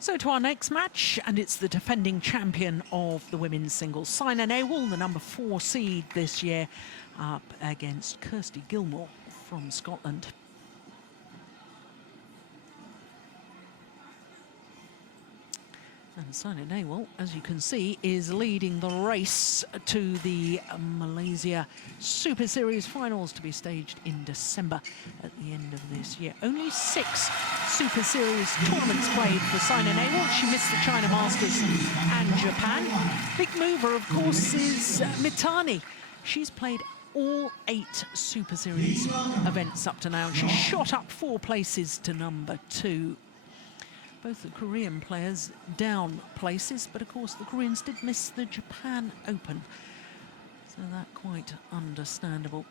So to our next match, and it's the defending champion of the women's singles, Saina Nehwal, the number 4 seed this year, up against Kirsty Gilmour from Scotland. And Saina Nehwal, as you can see, is leading the race to the Malaysia Superseries Finals to be staged in December at the end of this year. Only 6 Superseries tournaments played for Saina Nehwal. She missed the China Masters and Japan. Big mover, of course, is Mitani. She's played all 8 Superseries events up to now, and she shot up 4 places to number 2. Both the Korean players down places, but of course the Koreans did miss the Japan Open, so that's quite understandable.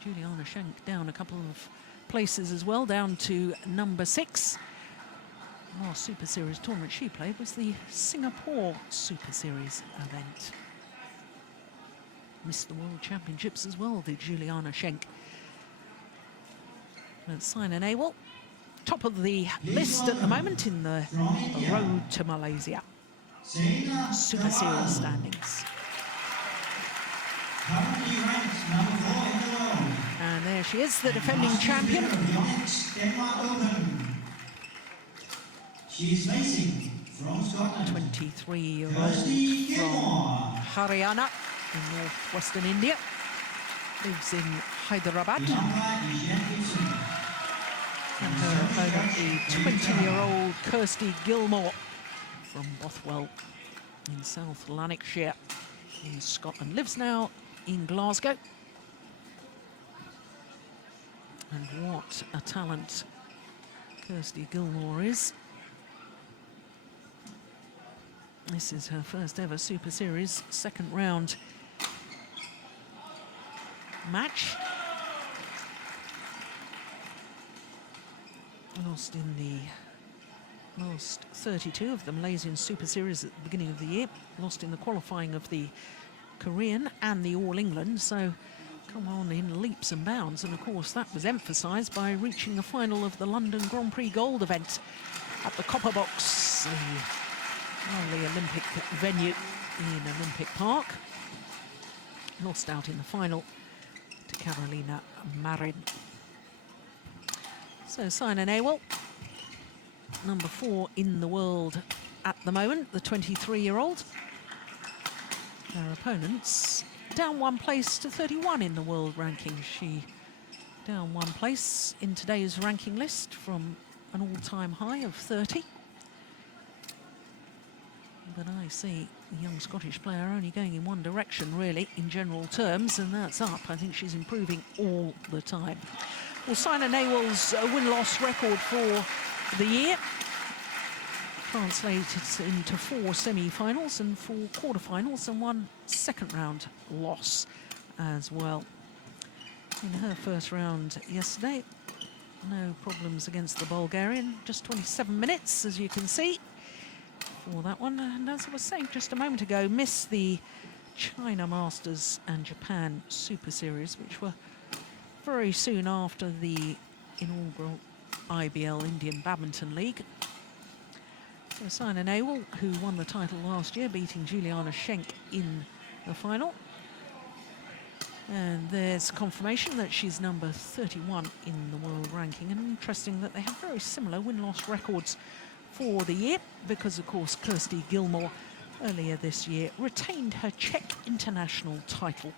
Juliana Schenk down a couple of places as well, down to number 6. The last Super Series tournament she played was the Singapore Super Series event. Missed the World Championships as well, did Juliana Schenk. And Saina Nehwal, top of the list at the moment in the road to Malaysia Super Series standings. And there she is, the defending champion. Yonex Denmark Open. She's racing from Scotland. 23-year-old Kirsty from Gilmour. Haryana in northwestern India. Lives in Hyderabad. And her opponent, the 20-year-old Kirsty Gilmour from Bothwell in South Lanarkshire in Scotland. Lives now in Glasgow. And what a talent Kirsty Gilmour is. This is her first ever Super Series second round match. Lost in the last 32 of the Malaysian Super Series at the beginning of the year. Lost in the qualifying of the Korean and the All England. So come on in leaps and bounds. And of course that was emphasised by reaching the final of the London Grand Prix Gold event at the Copper Box, the lovely Olympic venue in Olympic Park. Lost out in the final to Carolina Marin. So Saina Nehwal, number 4 in the world at the moment, the 23-year-old. Her opponents down 1 place to 31 in the world ranking. She down 1 place in today's ranking list from an all-time high of 30. But I see the young Scottish player only going in one direction, really, in general terms, and that's up. I think she's improving all the time. Well, Saina Nehwal's win-loss record for the year translated into 4 semi-finals and 4 quarter-finals and 1 second-round loss as well. In her first round yesterday, no problems against the Bulgarian. Just 27 minutes, as you can see, for that one. And as I was saying just a moment ago, missed the China Masters and Japan Super Series, which were very soon after the inaugural IBL Indian Badminton League. So Saina Nehwal, who won the title last year, beating Juliana Schenk in the final. And there's confirmation that she's number 31 in the world ranking. And interesting that they have very similar win-loss records for the year, because of course Kirsty Gilmour earlier this year retained her Czech international title.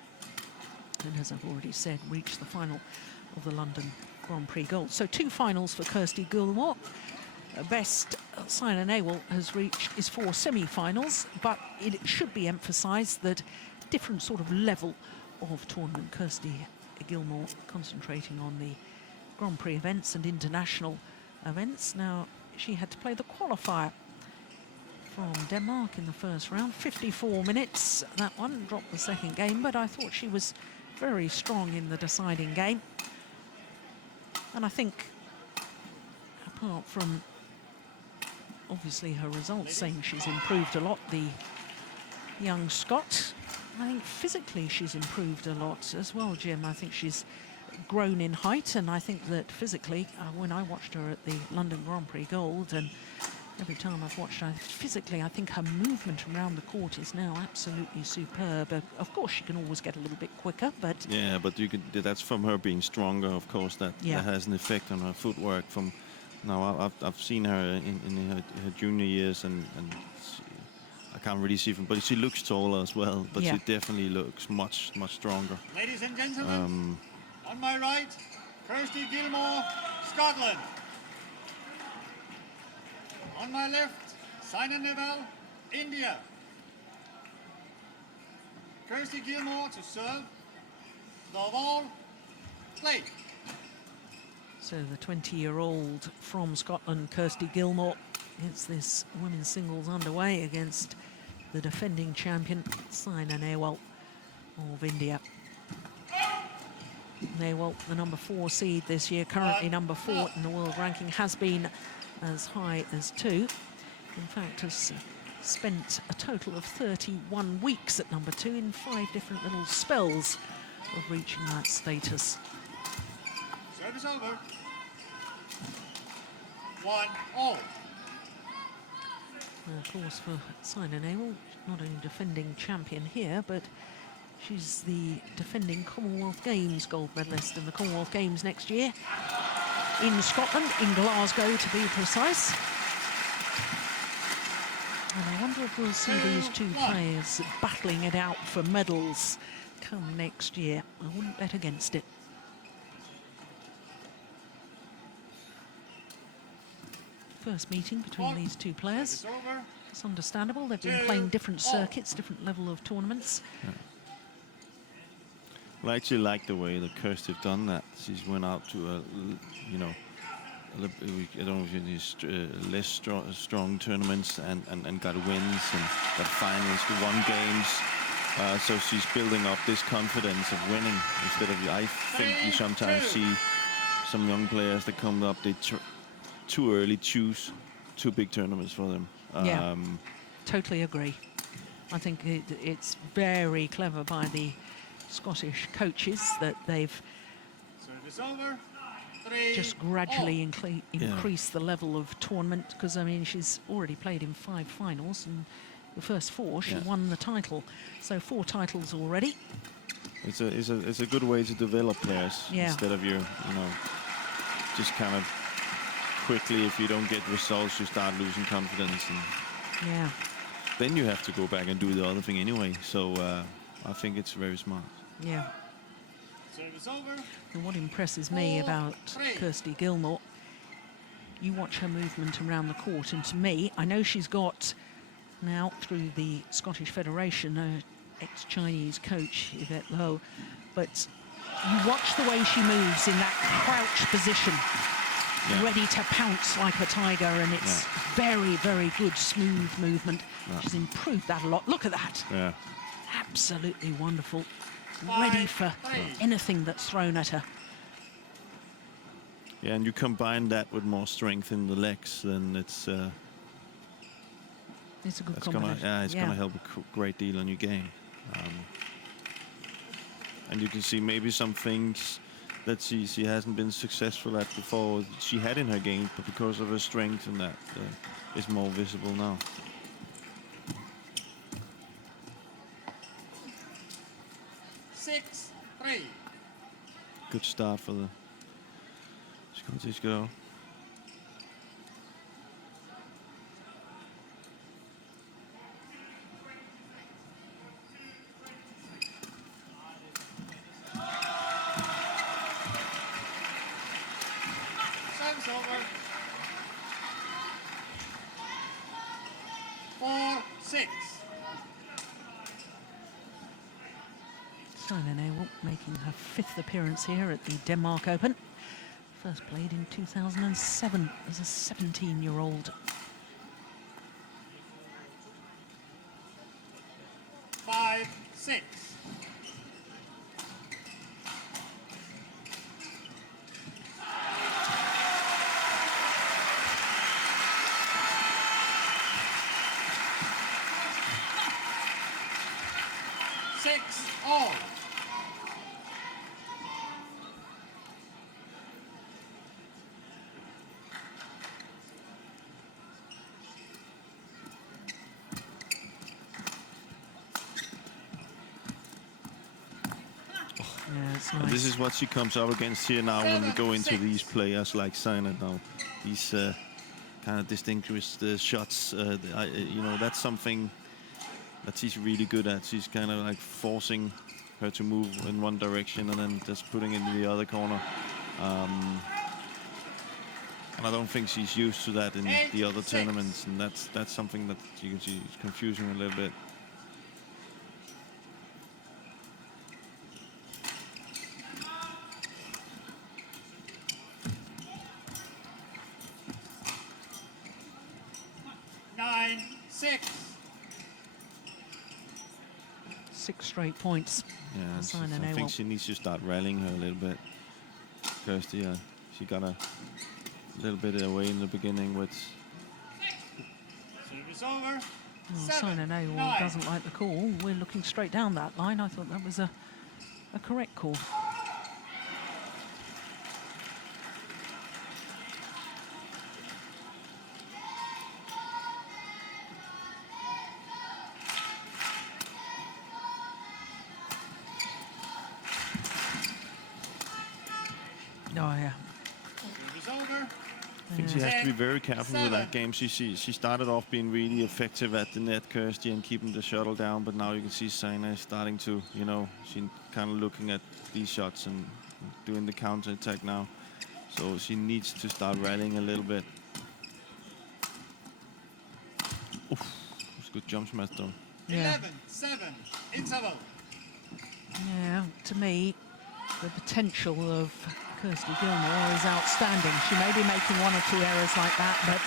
And as I've already said, reached the final of the London Grand Prix Gold. So 2 finals for Kirsty Gilmour. Best Saina Nehwal has reached is 4 semi-finals, but it should be emphasised that different sort of level of tournament. Kirsty Gilmour concentrating on the Grand Prix events and international events. Now, she had to play the qualifier from Denmark in the first round. 54 minutes, that one, dropped the second game, but I thought she was very strong in the deciding game. And I think, apart from obviously her results saying she's improved a lot, the young Scot, I think physically she's improved a lot as well, Jim. I think she's grown in height, and I think that physically, when I watched her at the London Grand Prix Gold, and Every time I've watched her, physically, I think her movement around the court is now absolutely superb. Of course, she can always get a little bit quicker, but... Yeah, but you can, that's from her being stronger, of course. That has an effect on her footwork. From now, I've seen her in her junior years, and she, I can't really see from, but she looks taller as well. But she definitely looks much stronger. Ladies and gentlemen, on my right, Kirsty Gilmour, Scotland. On my left, Saina Nehwal, India. Kirsty Gilmour to serve. Love all, play. So the 20-year-old from Scotland, Kirsty Gilmour, gets this women's singles underway against the defending champion, Saina Nehwal of India. Nehwal, the number 4 seed this year, currently number 4 in the world ranking, has been as high as 2. In fact, has spent a total of 31 weeks at number 2 in 5 different little spells of reaching that status. Service over. 1-all. Of course, for Saina Nehwal, not only defending champion here, but she's the defending Commonwealth Games gold medalist in the Commonwealth Games next year in Scotland, in Glasgow to be precise. And I wonder if we'll see these two players battling it out for medals come next year. I wouldn't bet against it. First meeting between these two players. It's understandable. They've been playing different circuits, different level of tournaments. Yeah. Well, I actually like the way that Kirsty have done that. She's went out to a, you know, I don't know if it's less strong tournaments and got wins and got finals, won games. So she's building up this confidence of winning instead of, I think you sometimes see some young players that come up, they too early choose too big tournaments for them. Yeah, totally agree. I think it's very clever by the Scottish coaches that they've just gradually increase the level of tournament, because I mean she's already played in 5 finals, and the first 4 she won the title, so 4 titles already. It's a good way to develop players instead of you know, just kind of quickly, if you don't get results, you start losing confidence, and then you have to go back and do the other thing anyway. So I think it's very smart. Yeah. Service over. And what impresses me about Kirsty Gilmour, you watch her movement around the court, and to me, I know she's got now through the Scottish Federation her ex-Chinese coach Yvette Lowe, but you watch the way she moves in that crouch position, ready to pounce like a tiger, and it's very, very good, smooth movement. She's improved that a lot. Look at that. Yeah. Absolutely wonderful. Ready for anything that's thrown at her. Yeah, and you combine that with more strength in the legs, then it's a good combination. It's going to help a great deal on your game. And you can see maybe some things that she hasn't been successful at before. She had in her game, but because of her strength, and that is more visible now. Good start for the Scottish girl. Service over. 4-6. Saina Nehwal making her 5th appearance here at the Denmark Open. First played in 2007 as a 17-year-old. 5-6. All. That's And nice. this is what she comes up against here now when we go into these players like Saina now. These kind of distinguished shots. You know, that's something that she's really good at. She's kind of like forcing her to move in one direction and then just putting it in the other corner. And I don't think she's used to that in the other tournaments, and that's something that you can see is confusing a little bit. Six straight points. Yeah, Saina I Nehwal. think she needs to start rallying her a little bit. Kirsty, she got a little bit away in the beginning, which... Service over. Well, Saina Nehwal doesn't like the call. We're looking straight down that line. I thought that was a correct call. Oh, yeah. Service over. I think she has to be very careful with that game. She started off being really effective at the net, Kirsty, and keeping the shuttle down. But now you can see Saina is starting to, you know, she's kind of looking at these shots and doing the counter attack now. So she needs to start rallying a little bit. Oof, it's a good jump smash though. Yeah. 11-7 interval. Yeah, to me, the potential of Kirsty Gilmour is outstanding. She may be making one or two errors like that, but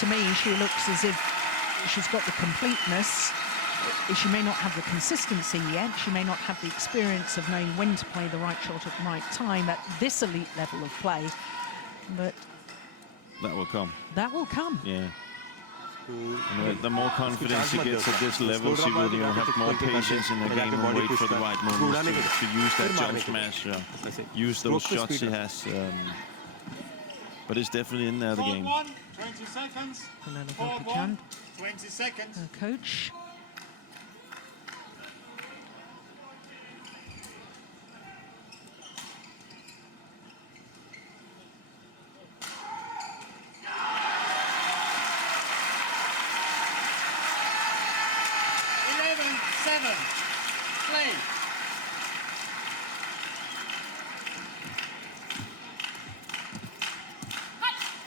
to me, she looks as if she's got the completeness. She may not have the consistency yet. She may not have the experience of knowing when to play the right shot at the right time at this elite level of play, but That will come. that will come. Yeah. And the more confidence she gets at this level, she will have more patience in her game and wait for the right moments to use that jump smash, use those shots she has. But it's definitely in there, the game. 1, 20 seconds. Helena Forward Gopichan, 20 seconds. her coach. Play.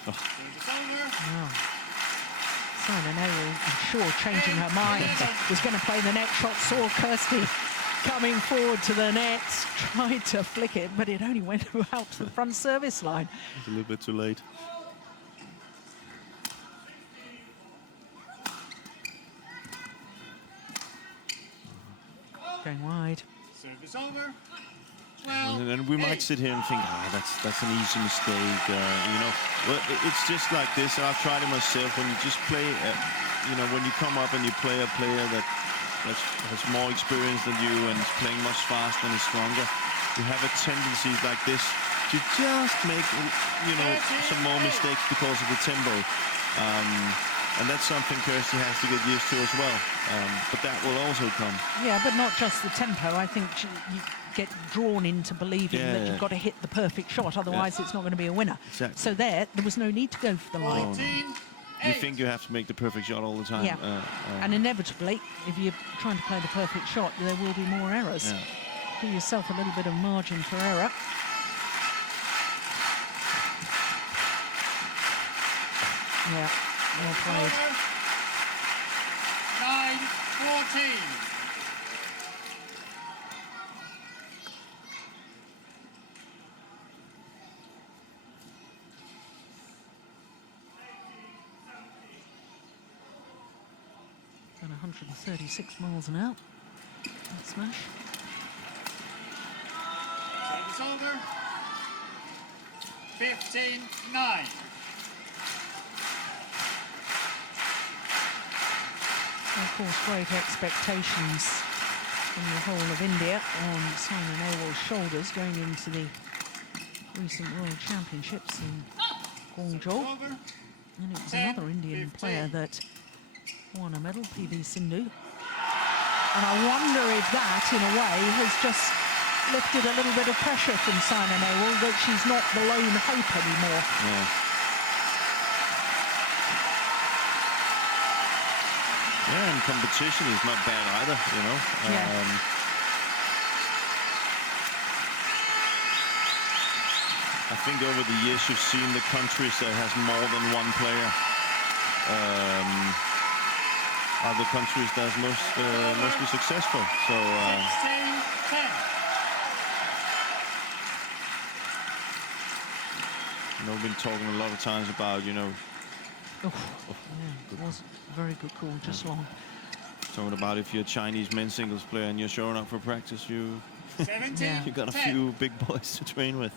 Wow. Saina Nehwal, I'm sure, changing her mind, was going to play the net shot, saw Kirsty coming forward to the net, tried to flick it, but it only went out to the front service line. It's a little bit too late. Going wide. Service over. Well, And we might sit here and think, that's an easy mistake. You know, well, it's just like this. And I've tried it myself. When you just play, you know, when you come up and you play a player that has more experience than you and is playing much faster and is stronger, you have a tendency like this to just make, you know, some more mistakes because of the tempo. And that's something Kirsty has to get used to as well. But that will also come. Yeah, but not just the tempo. I think you get drawn into believing that you've got to hit the perfect shot, otherwise it's not going to be a winner. Exactly. So there was no need to go for the line. You think you have to make the perfect shot all the time. Yeah. And inevitably, if you're trying to play the perfect shot, there will be more errors. Yeah. Give yourself a little bit of margin for error. Yeah, well played. 9-14. At 136 miles an hour. That smash. Service over. 15-9. Of course, great expectations from the whole of India on Saina Nehwal's shoulders going into the recent World Championships in Guangzhou. Over. And it was another Indian player that won a medal, PV Sindhu. And I wonder if that, in a way, has just lifted a little bit of pressure from Saina Nehwal, that she's not the lone hope anymore. Yeah. Yeah, and competition is not bad either, you know. Yeah. I think over the years you've seen the countries that has more than one player. Are the countries that's mostly successful. So 16-10. you know, we've been talking a lot of times about, you know, Yeah, it was a very good call, just long. talking about if you're a Chinese men's singles player and you're showing up for practice, you 17-10. you got a few big boys to train with.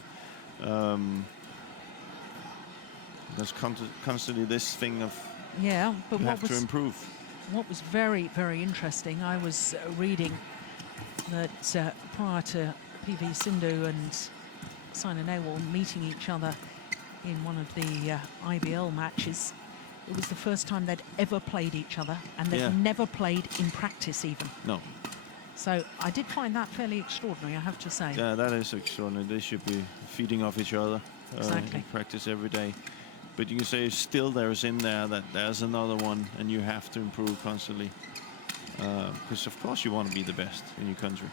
There's constantly this thing of but you have to improve. What was very, very interesting, I was reading that prior to PV Sindhu and Saina Nehwal meeting each other in one of the IBL matches, it was the first time they'd ever played each other, and they'd never played in practice even. No. So I did find that fairly extraordinary, I have to say. Yeah, that is extraordinary. They should be feeding off each other Exactly. in practice every day. But you can say still there's in there that there's another one, and you have to improve constantly. Because of course you want to be the best in your country.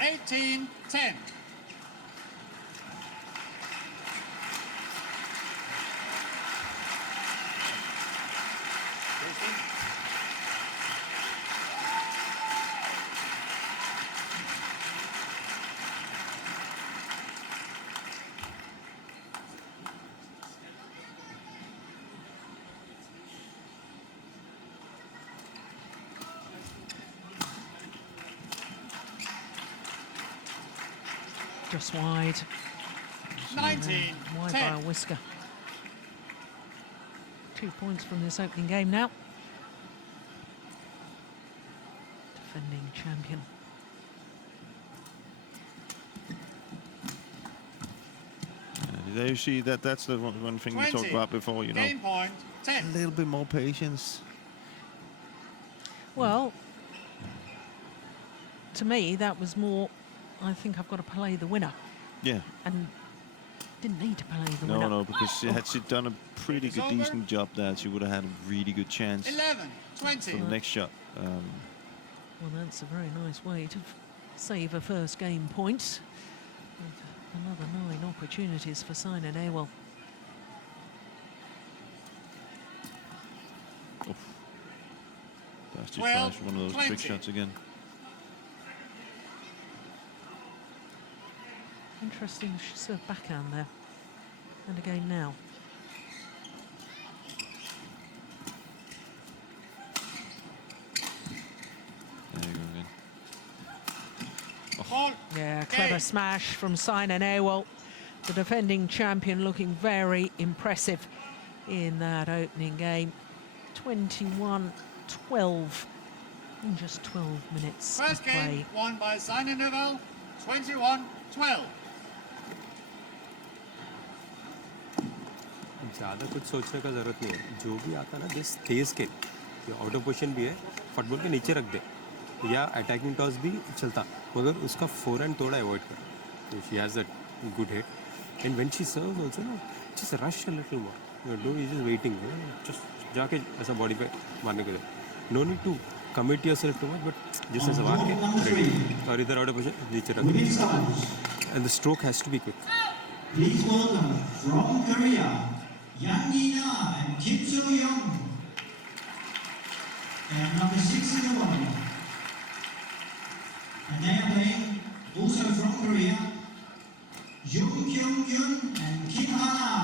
18-10. Just wide. 19-10. Wide by a whisker. 2 points from this opening game now. Defending champion. There you see that that's the one thing we talked about before, you know. Game point, 10. A little bit more patience. Well, to me, that was more, I think I've got to play the winner. Yeah. And didn't need to play the winner. No, because had she done a pretty good, decent job there, she would have had a really good chance 11-20. for the next shot. Well, that's a very nice way to save a first game point. With another 9 opportunities for Saina Nehwal. That's just tries one of those 20. trick shots again. Interesting, she served backhand there. And again now. There you go again. Ball. Yeah, clever Game. smash from Saina Nehwal. The defending champion looking very impressive in that opening game. 21-12 in just 12 minutes First of play. game won by Saina Nehwal, 21-12. ज़्यादा कुछ सोचने का ज़रूरत नहीं है जो भी आता ना दिस तेज के आउट ऑफ पोजीशन भी है फुटबॉल के नीचे रख दे या अटैकिंग टॉस भी चलता मगर उसका फोरहैंड थोड़ा अवॉइड कर she has that good hit and when she serves also no just rush a little more do is just waiting just जाके ऐसा बॉडी पे मारने के लिए no need to commit yourself too much but just ऐसा मार के ready और इधर आउट ऑफ पोजीशन नीचे रख दे and the stroke has to be quick Please welcome from Korea, Yang Nina and Kim So-young. And number 6 in the world. And they are playing also from Korea, Yoon Kyung-gyun and Kim Hana.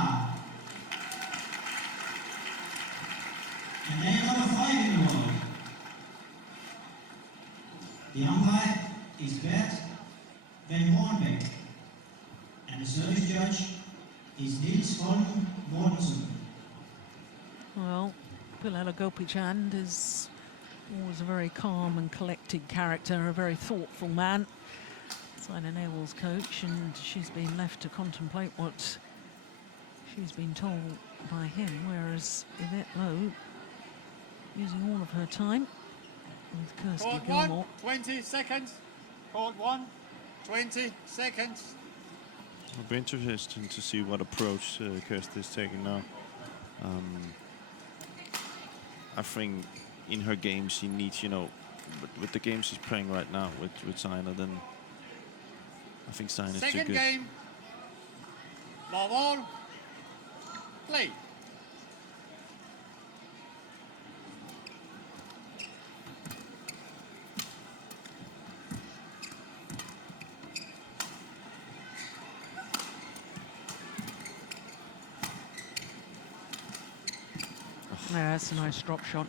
And they are number 5 in the world. The umpire is Bert Van Hornbeck. And the service judge is Niels von Mortensen. Well, Pilala Gopichand is always a very calm and collected character, a very thoughtful man. Saina Nehwal's coach, and she's been left to contemplate what she's been told by him, whereas Yvette Lowe, using all of her time, with Kirsty Court Gilmour. 1, 20 seconds. Court 1, 20 seconds. It'll be interesting to see what approach Kirsty is taking now. I think in her game she needs, you know, with the game she's playing right now with Saina, then I think Saina's too Second good. game. Love all. Play. Yeah, that's a nice drop shot.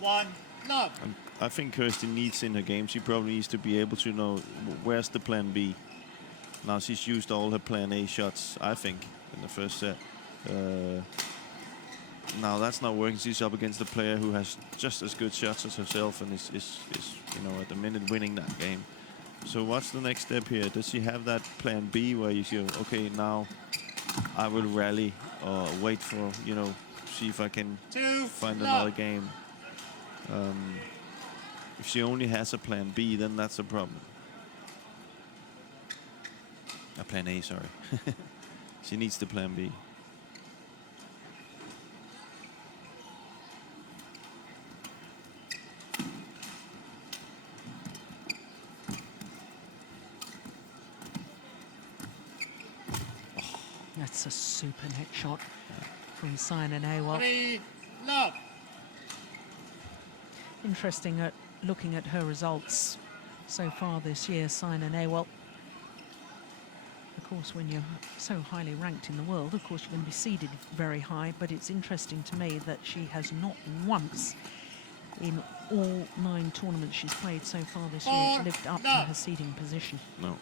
1, love. And I think Kirsty needs in her game, she probably needs to be able to know where's the plan B. Now she's used all her plan A shots, I think, in the first set. Now that's not working. She's up against a player who has just as good shots as herself and is you know, at the minute winning that game. So what's the next step here? Does she have that plan B where you go, okay, now I will rally or wait for, you know, see if I can 2, find love. another game? If she only has a plan B, then that's a problem. A plan A, sorry. She needs the plan B. That's a super net shot from Saina Nehwal. 3, love. Interesting at looking at her results so far this year, Saina Nehwal. Of course, when you're so highly ranked in the world, of course, you're going to be seeded very high, but it's interesting to me that she has not once in all 9 tournaments she's played so far this year lived up to her seeding position. No.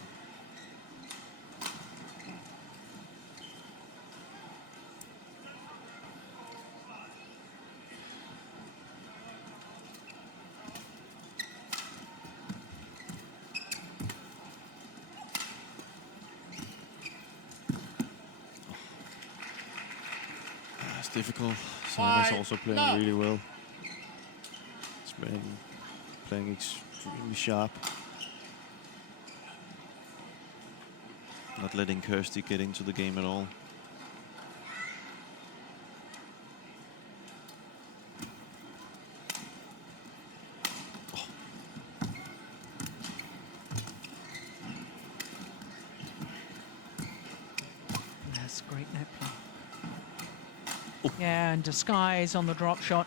It's difficult. Saina's also playing really well. It's been playing extremely sharp. Not letting Kirsty get into the game at all. That's great net play. Yeah, and disguise on the drop shot.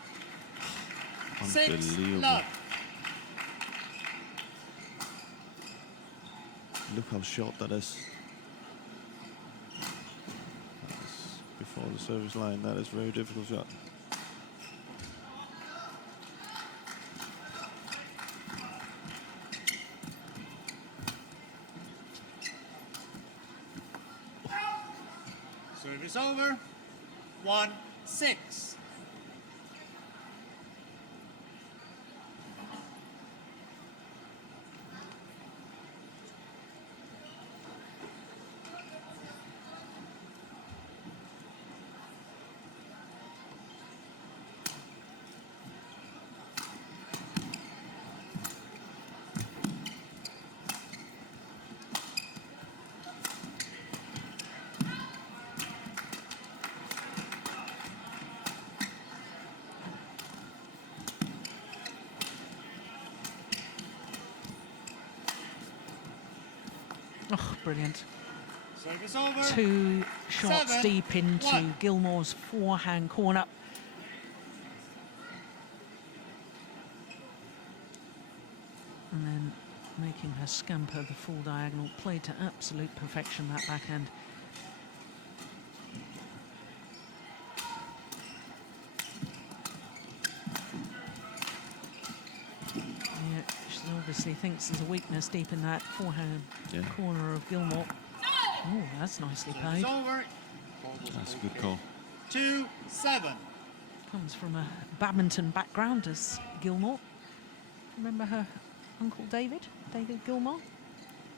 6, Unbelievable. love. Look how short that is. That's before the service line. That is a very difficult shot. Service over. 1, 6. Oh, brilliant. Service over. 2 shots 7, deep into 1. Gilmour's forehand corner. And then making her scamper the full diagonal. Played to absolute perfection, that backhand. Yeah, she obviously thinks there's a weakness deep in that forehand corner of Gilmour. Oh, that's nicely played. Service over. That's a good call. 2, 7. Comes from a badminton background as Gilmour. Remember her uncle David Gilmour?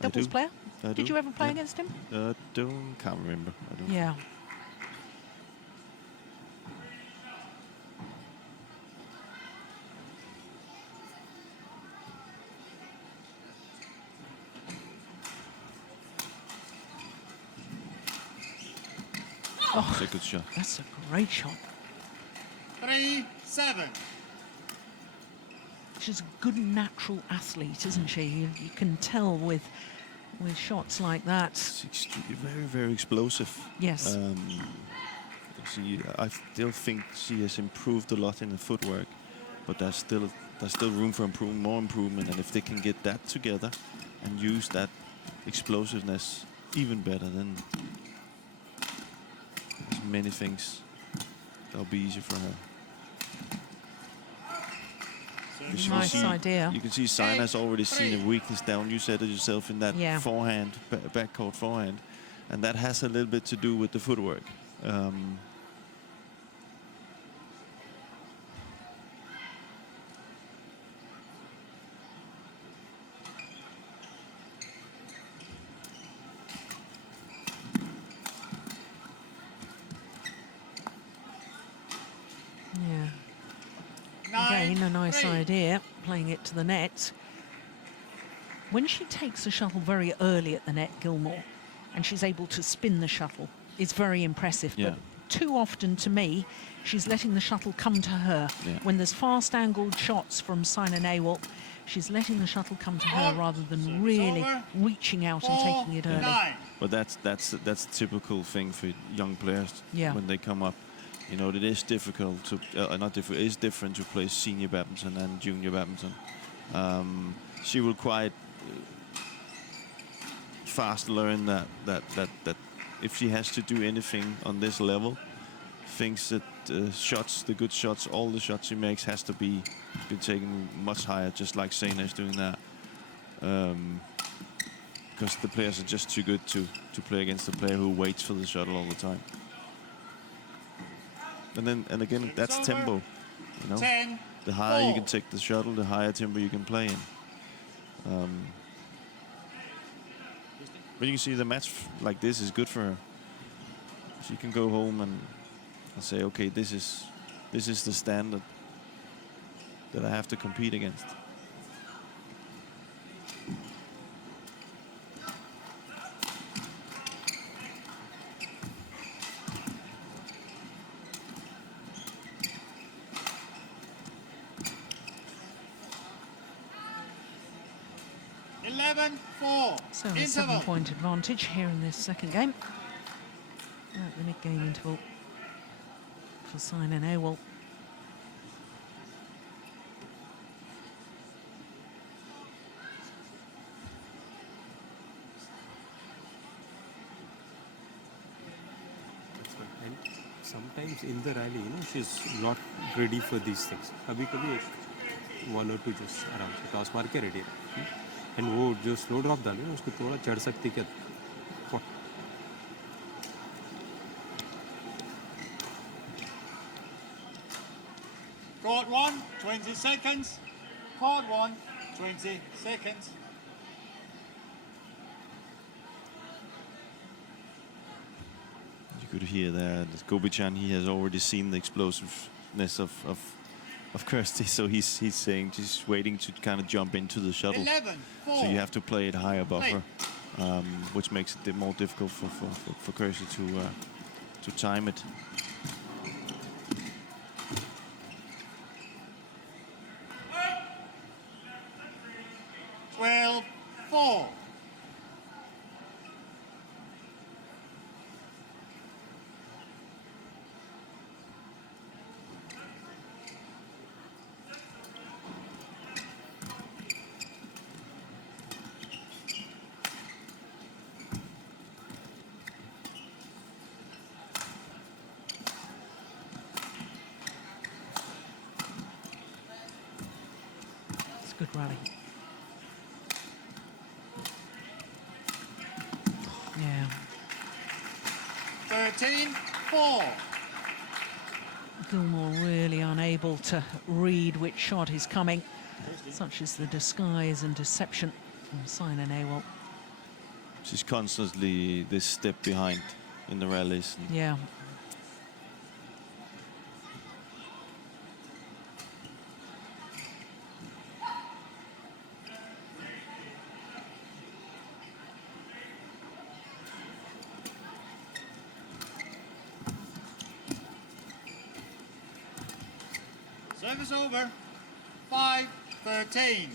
Doubles player? Did you ever play against him? Can't remember. I don't. Yeah. Oh, It's a good shot. that's a great shot. 3-7. She's a good natural athlete, isn't she? You can tell with shots like that. It's very, very explosive. Yes. I still think she has improved a lot in the footwork, but there's still room for more improvement. And if they can get that together and use that explosiveness even better, then there's many things that'll be easy for her. Nice idea. You can see Saina's already seen a weakness down. You said it yourself in that forehand, backcourt forehand, and that has a little bit to do with the footwork. Yeah. Again, a nice idea, playing it to the net. When she takes the shuttle very early at the net, Gilmour, and she's able to spin the shuttle, it's very impressive. Yeah. But too often, to me, she's letting the shuttle come to her. Yeah. When there's fast-angled shots from Saina Nehwal, she's letting the shuttle come to her rather than really reaching out and taking it early. But that's a typical thing for young players when they come up. You know, it is difficult to not difficult. It is different to play senior badminton and junior badminton. She will quite fast learn that if she has to do anything on this level, thinks that the good shots, all the shots she makes has to be taken much higher, just like Saina is doing that. Because the players are just too good to play against a player who waits for the shuttle all the time. And again, that's tempo. You know, the higher you can take the shuttle, the higher tempo you can play in. But you can see the match like this is good for her. She can go home and say, okay, this is the standard that I have to compete against. So a 7-point advantage here in this second game. At the mid-game interval for Saina Nehwal. And sometimes in the rally, you know, she's not ready for these things. कभी-कभी one or two just आराम से toss मार के ready है. And वो जो slow drop डाले ना, उसको थोड़ा चढ़ सकती क्या? Court 1, 20 seconds. Court 1, 20 seconds. You could hear that Gobichan, he has already seen the explosiveness of Kirsty, so he's saying just waiting to kind of jump into the shuttle. 11-4. So you have to play it high above her, which makes it more difficult for Kirsty to time it. Good rally. Yeah. 13-4. Gilmour really unable to read which shot is coming. Such is the disguise and deception from Saina Nehwal. She's constantly this step behind in the rallies. Yeah. Service over. 5-13.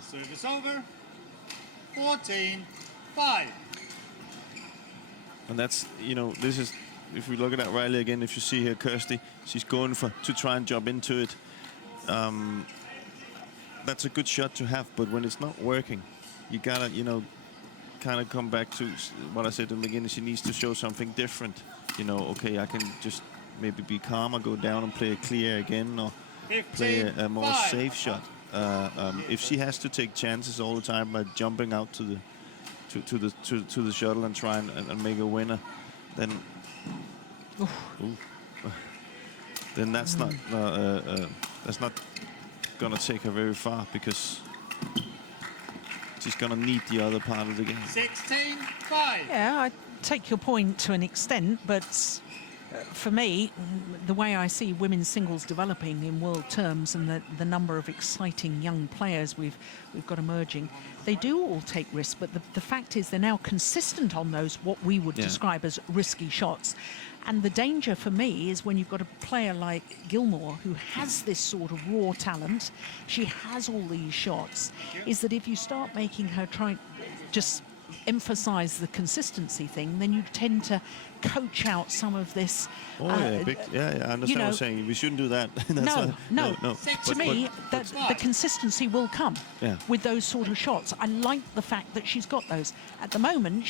Service over. 14-5. And that's, this is, if we look at that Riley again, if you see here Kirsty, she's going to try and jump into it. That's a good shot to have, but when it's not working, you gotta, kind of come back to what I said in the beginning. She needs to show something different. Okay, I can just maybe be calmer, go down and play a clear again, or play a more safe shot. If she has to take chances all the time by jumping out to the shuttle and try and make a winner, then then that's not gonna take her very far, because she's gonna need the other part of the game. 16-5. Yeah, I take your point to an extent, but for me, the way I see women's singles developing in world terms, and the number of exciting young players we've got emerging, they do all take risks, but the fact is they're now consistent on those what we would describe as risky shots. And the danger for me is when you've got a player like Gilmour, who has this sort of raw talent, she has all these shots, is that if you start making her try just emphasize the consistency thing, then you tend to coach out some of this. I understand what you're saying. We shouldn't do that. No. But To me, the consistency will come with those sort of shots. I like the fact that she's got those. At the moment,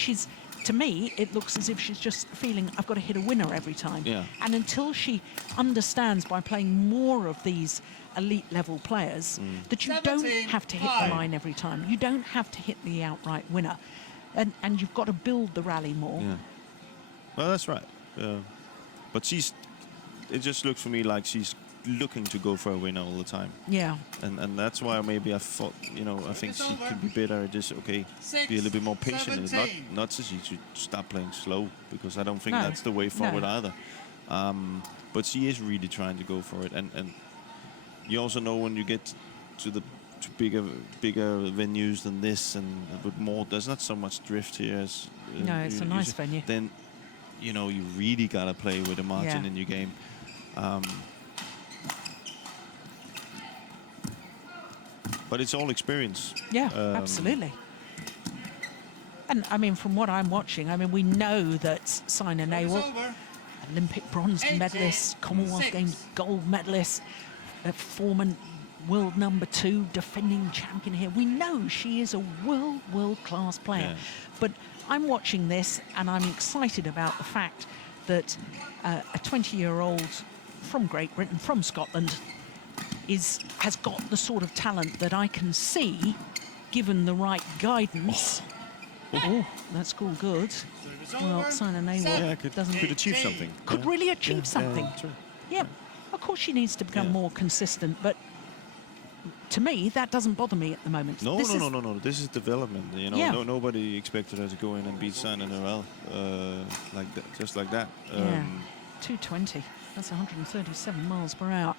to me, it looks as if she's just feeling, I've got to hit a winner every time. Yeah. And until she understands by playing more of these elite level players that you don't have to hit the line every time. You don't have to hit the outright winner. And you've got to build the rally more. Yeah. Well, that's right. But it just looks for me like she's looking to go for a winner all the time. Yeah. And that's why maybe I thought, I think she could be better at just, be a little bit more patient. It's not that she should stop playing slow, because I don't think that's the way forward either. But she is really trying to go for it. And you also know when you get to bigger venues than this, and with more, there's not so much drift here as no, it's a nice venue. Then you really gotta play with a margin in your game. But it's all experience. Yeah, absolutely. And I mean, from what I'm watching, we know that Saina Nehwal, Olympic bronze medalist, Commonwealth Games gold medalist, former world #2 defending champion here. We know she is a world-class player. Yeah. But I'm watching this and I'm excited about the fact that a 20-year-old from Great Britain, from Scotland, has got the sort of talent that I can see, given the right guidance. Oh, that's all good. Well, Saina Nehwal could achieve something. Could really achieve something. Yeah, of course she needs to become more consistent, but to me, that doesn't bother me at the moment. No. This is development. Nobody expected her to go in and beat Saina Nehwal like that, just like that. 220. That's 137 miles per hour.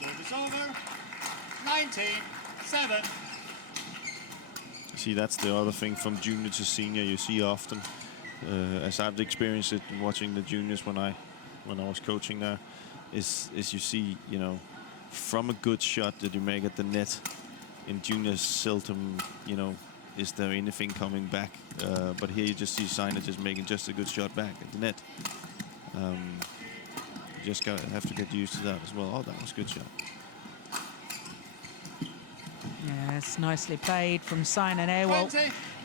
Service over. 19-7. See, that's the other thing from junior to senior you see often, as I've experienced it watching the juniors when I was coaching there, is you see, from a good shot that you make at the net in juniors, seldom, is there anything coming back. But here you just see Saina just making just a good shot back at the net. You just have to get used to that as well. Oh, that was a good shot. Yes, nicely played from Saina Nehwal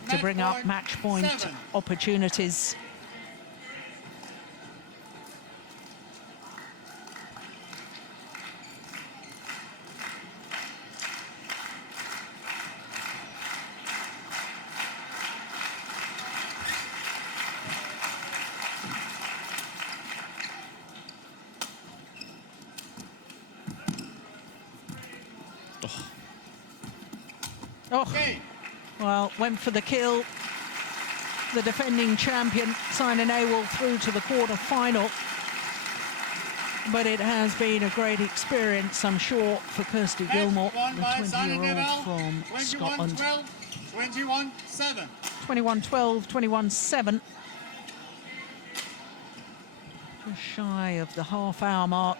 to bring up match point opportunities. Oh, Game. well, went for the kill. The defending champion, Saina Nehwal, through to the quarter-final. But it has been a great experience, I'm sure, for Kirsty Gilmour, Won the by Saina 20-year-old Nehwal, from Scotland. 21-12, 21-7. 21-12, 21-7. Just shy of the half-hour mark.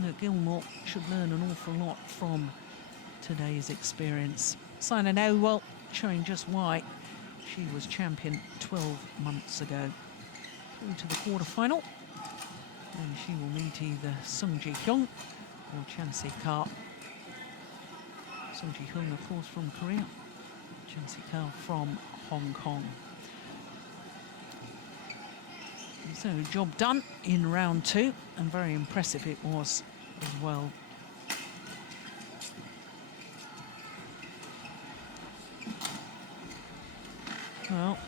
No, Gilmour should learn an awful lot from today's experience. Saina Nehwal showing just why she was champion 12 months ago. Through to the quarter-final. And she will meet either Sung Ji-hyung or Chan Si-ka. Sung Ji-hyung, of course, from Korea. Chan Si-ka from Hong Kong. So, job done in round 2, and very impressive it was as well. Well,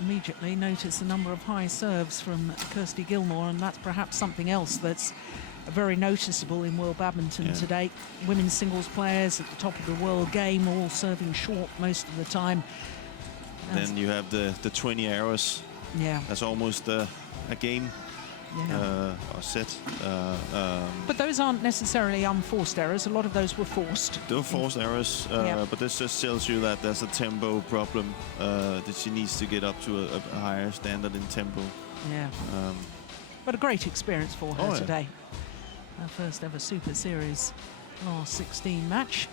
immediately notice the number of high serves from Kirsty Gilmour, and that's perhaps something else that's very noticeable in World Badminton today. Women's singles players at the top of the world game, all serving short most of the time. Then you have the 20 errors. Yeah. That's almost a game. Or set. But those aren't necessarily unforced errors. A lot of those were forced. They're forced errors, but this just tells you that there's a tempo problem, that she needs to get up to a higher standard in tempo. Yeah. But a great experience for her today. Her first ever Super Series R16 match.